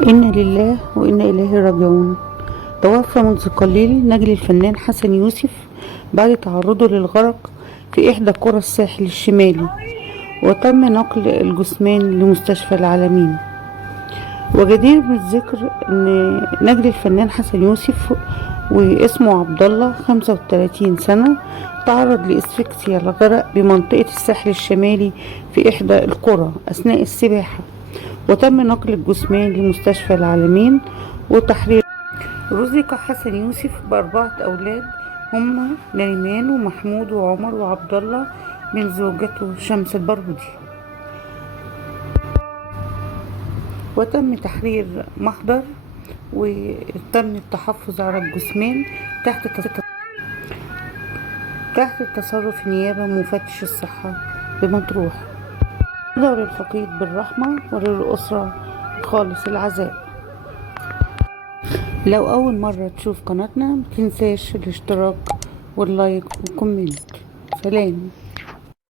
إنا لله وإنا إليه راجعون. توفى منذ قليل نجل الفنان حسن يوسف بعد تعرضه للغرق في إحدى قرى الساحل الشمالي، وتم نقل الجثمان لمستشفى العالمين. وجدير بالذكر أن نجل الفنان حسن يوسف واسمه عبد الله 35 سنة تعرض لإسفكسيا الغرق بمنطقة الساحل الشمالي في إحدى القرى أثناء السباحة، وتم نقل الجثمان لمستشفى العالمين وتحرير. رزق حسن يوسف بأربعة أولاد هم نريمان ومحمود وعمر وعبد الله من زوجته شمس البارودي، وتم تحرير محضر وتم التحفظ على الجثمان تحت تصرف نيابة مفتش الصحة بمطروح. ندعو للفقيد بالرحمة وللأسرة خالص العزاء. لو أول مرة تشوف قناتنا متنساش الاشتراك واللايك والكومنت. سلام.